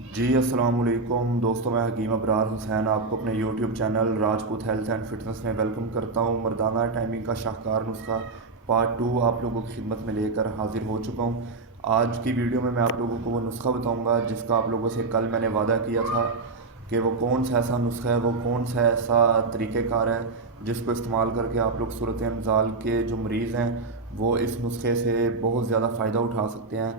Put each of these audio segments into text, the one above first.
جی السلام علیکم دوستوں، میں حکیم ابرار حسین آپ کو اپنے YouTube channel Rajput health and fitness میں ویلکم کرتا ہوں۔ مردانہ ٹائمنگ کا شاہکار نسخہ پارٹ 2 آپ لوگوں کی خدمت میں لے کر حاضر ہو چکا ہوں۔ آج کی ویڈیو میں آپ لوگوں کو وہ نسخہ بتاؤں گا جس کا آپ لوگوں سے کل میں نے وعدہ کیا تھا کہ وہ کون سا ایسا نسخہ ہے، وہ کون سا ایسا طریقہ کار ہے جس کو استعمال کر کے آپ لوگ صورت انزال کے جو مریض ہیں وہ اس نسخے سے بہت زیادہ فائدہ اٹھا سکتے ہیں۔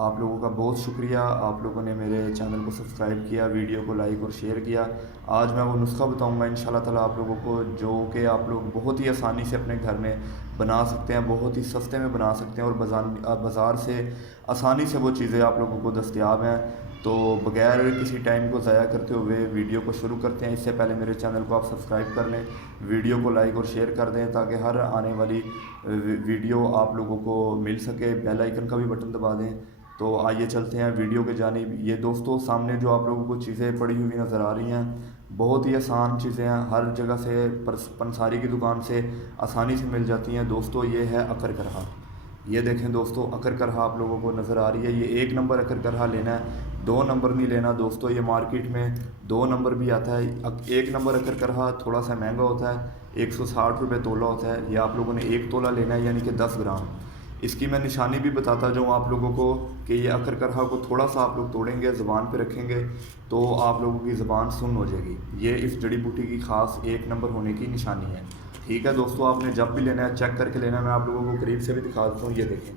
آپ لوگوں کا بہت شکریہ، آپ لوگوں نے میرے چینل کو سبسکرائب کیا، ویڈیو کو لائک اور شیئر کیا۔ آج میں وہ نسخہ بتاؤں گا انشاءاللہ تعالیٰ آپ لوگوں کو، جو کہ آپ لوگ بہت ہی آسانی سے اپنے گھر میں بنا سکتے ہیں، بہت ہی سستے میں بنا سکتے ہیں، اور بازار سے آسانی سے وہ چیزیں آپ لوگوں کو دستیاب ہیں۔ تو بغیر کسی ٹائم کو ضائع کرتے ہوئے ویڈیو کو شروع کرتے ہیں۔ اس سے پہلے میرے چینل کو آپ سبسکرائب کر لیں، ویڈیو کو لائک اور شیئر کر دیں تاکہ ہر آنے والی ویڈیو آپ لوگوں کو مل سکے۔ بیل آئیکن کا بھی بٹن دبا دیں۔ تو آئیے چلتے ہیں ویڈیو کے جانب۔ یہ دوستوں سامنے جو آپ لوگوں کو چیزیں پڑی ہوئی نظر آ رہی ہیں بہت ہی آسان چیزیں ہیں، ہر جگہ سے پنساری کی دکان سے آسانی سے مل جاتی ہیں۔ دوستوں یہ ہے اکر کرہا، یہ دیکھیں دوستوں اکر کرہا آپ لوگوں کو نظر آ رہی ہے۔ یہ 1 نمبر اکر کرہا لینا ہے، 2 نمبر نہیں لینا دوستوں۔ یہ مارکیٹ میں 2 نمبر بھی آتا ہے۔ 1 نمبر اکر کرہا تھوڑا سا مہنگا ہوتا ہے، 160 روپے تولہ ہوتا ہے۔ یہ آپ لوگوں نے 1 تولہ لینا ہے، یعنی کہ 10 گرام۔ اس کی میں نشانی بھی بتاتا جاؤں آپ لوگوں کو کہ یہ اکر کرہا کو تھوڑا سا آپ لوگ توڑیں گے، زبان پہ رکھیں گے تو آپ لوگوں کی زبان سن ہو جائے گی۔ یہ اس جڑی بوٹی کی خاص 1 نمبر ہونے کی نشانی ہے، ٹھیک ہے دوستوں۔ آپ نے جب بھی لینا ہے چیک کر کے لینا ہے۔ میں آپ لوگوں کو قریب سے بھی دکھا دیتا ہوں، یہ دیکھیں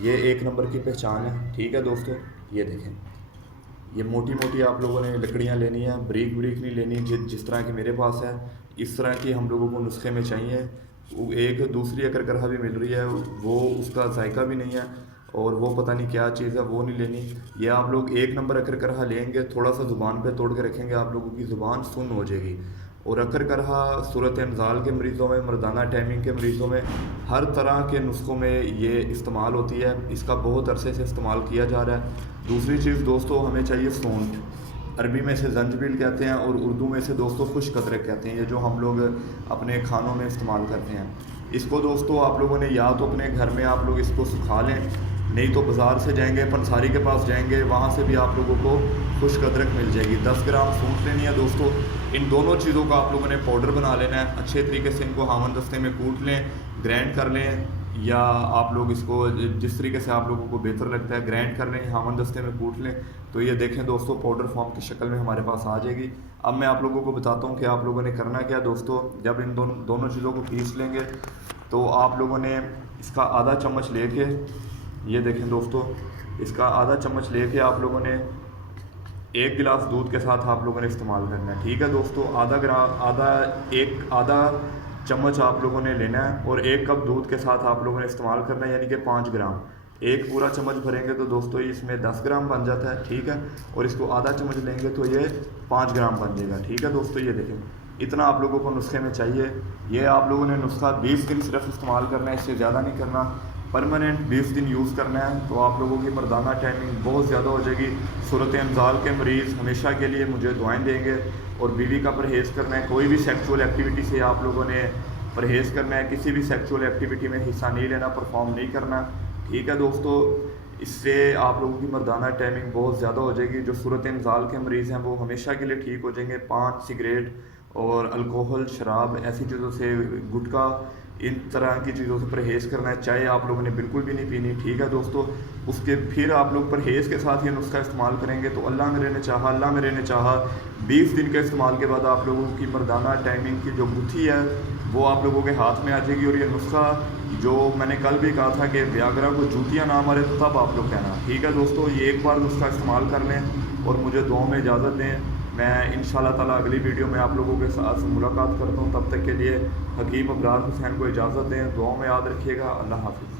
یہ 1 نمبر کی پہچان ہے، ٹھیک ہے دوستوں۔ یہ دیکھیں یہ موٹی موٹی آپ لوگوں نے لکڑیاں لینی ہیں، بریک نہیں لینی جس طرح کی میرے پاس ہے، اس طرح کی ہم لوگوں کو نسخے میں چاہیے۔ ایک دوسری اکر کرہا بھی مل رہی ہے، وہ اس کا ذائقہ بھی نہیں ہے اور وہ پتہ نہیں کیا چیز ہے، وہ نہیں لینی۔ یہ آپ لوگ 1 نمبر اکر کرہا لیں گے، تھوڑا سا زبان پہ توڑ کے رکھیں گے، آپ لوگوں کی زبان سن ہو جائے گی۔ اور اکر کرہا صورت انزال کے مریضوں میں، مردانہ ٹائمنگ کے مریضوں میں، ہر طرح کے نسخوں میں یہ استعمال ہوتی ہے۔ اس کا بہت عرصے سے استعمال کیا جا رہا ہے۔ دوسری چیز دوستوں ہمیں چاہیے سونٹ، عربی میں اسے زنجبیل کہتے ہیں اور اردو میں اسے دوستوں خشک ادرک کہتے ہیں، یہ جو ہم لوگ اپنے کھانوں میں استعمال کرتے ہیں۔ اس کو دوستوں آپ لوگوں نے یا تو اپنے گھر میں آپ لوگ اس کو سکھا لیں، نہیں تو بازار سے جائیں گے، پنساری کے پاس جائیں گے، وہاں سے بھی آپ لوگوں کو خشک ادرک مل جائے گی۔ 10 گرام سونٹ لینی ہے دوستوں۔ ان دونوں چیزوں کا آپ لوگوں نے پاؤڈر بنا لینا ہے، اچھے طریقے سے ان کو ہامن دستے میں کوٹ لیں، گرینڈ کر لیں، یا آپ لوگ اس کو جس طریقے سے آپ لوگوں کو بہتر لگتا ہے گرینڈ کر لیں، ہامن دستے میں کوٹ لیں۔ تو یہ دیکھیں دوستوں پاؤڈر فارم کی شکل میں ہمارے پاس آ جائے گی۔ اب میں آپ لوگوں کو بتاتا ہوں کہ آپ لوگوں نے کرنا کیا دوستوں۔ جب ان دونوں چیزوں کو پیس لیں گے تو آپ لوگوں نے اس کا آدھا چمچ لے کے، یہ دیکھیں دوستوں اس کا آدھا چمچ لے کے آپ لوگوں نے 1 گلاس دودھ کے ساتھ آپ لوگوں نے استعمال کرنا ہے، ٹھیک ہے دوستوں۔ آدھا چمچ آپ لوگوں نے لینا ہے اور 1 کپ دودھ کے ساتھ آپ لوگوں نے استعمال کرنا ہے، یعنی کہ 5 گرام۔ 1 پورا چمچ بھریں گے تو دوستوں اس میں 10 گرام بن جاتا ہے، ٹھیک ہے۔ اور اس کو آدھا چمچ لیں گے تو یہ 5 گرام بن جائے گا، ٹھیک ہے دوستوں۔ یہ دیکھیں اتنا آپ لوگوں کو نسخے میں چاہیے۔ یہ آپ لوگوں نے نسخہ 20 دن صرف استعمال کرنا ہے، اس سے زیادہ نہیں کرنا، پرماننٹ 20 دن یوز کرنا ہے، تو آپ لوگوں کی مردانہ ٹائمنگ بہت زیادہ ہو جائے گی۔ صورت انزال کے مریض ہمیشہ کے لیے مجھے دعائیں دیں گے۔ اور بیوی کا پرہیز کرنا ہے، کوئی بھی سیکچول ایکٹیویٹی سے آپ لوگوں نے پرہیز کرنا ہے، کسی بھی سیکچول ایکٹیویٹی میں حصہ نہیں لینا، پرفارم نہیں کرنا، ٹھیک ہے دوستوں۔ اس سے آپ لوگوں کی مردانہ ٹائمنگ بہت زیادہ ہو جائے گی۔ جو صورت انزال کے مریض ہیں وہ ہمیشہ کے لیے ٹھیک ہو جائیں گے۔ پان، سگریٹ اور الکوہل، شراب، ایسی چیزوں سے، گٹکا، ان طرح کی چیزوں سے پرہیز کرنا ہے۔ چائے آپ لوگوں نے بالکل بھی نہیں پینی، ٹھیک ہے دوستوں۔ اس کے پھر آپ لوگ پرہیز کے ساتھ یہ نسخہ استعمال کریں گے تو اللہ میرے نے چاہا 20 دن کے استعمال کے بعد آپ لوگوں کی مردانہ ٹائمنگ کی جو گتھی ہے وہ آپ لوگوں کے ہاتھ میں آ جائے گی۔ اور یہ نسخہ جو میں نے کل بھی کہا تھا کہ ویاگرا کو جوتیاں نہ مارے تو تب آپ لوگ کہنا، ٹھیک ہے دوستوں۔ یہ ایک بار نسخہ استعمال کر لیں اور مجھے دعاؤں میں اجازت دیں۔ میں انشاءاللہ تعالیٰ اگلی ویڈیو میں آپ لوگوں کے ساتھ ملاقات کرتا ہوں، تب تک کے لیے حکیم ابرار حسین کو اجازت دیں۔ دعاؤں میں یاد رکھیے گا۔ اللہ حافظ۔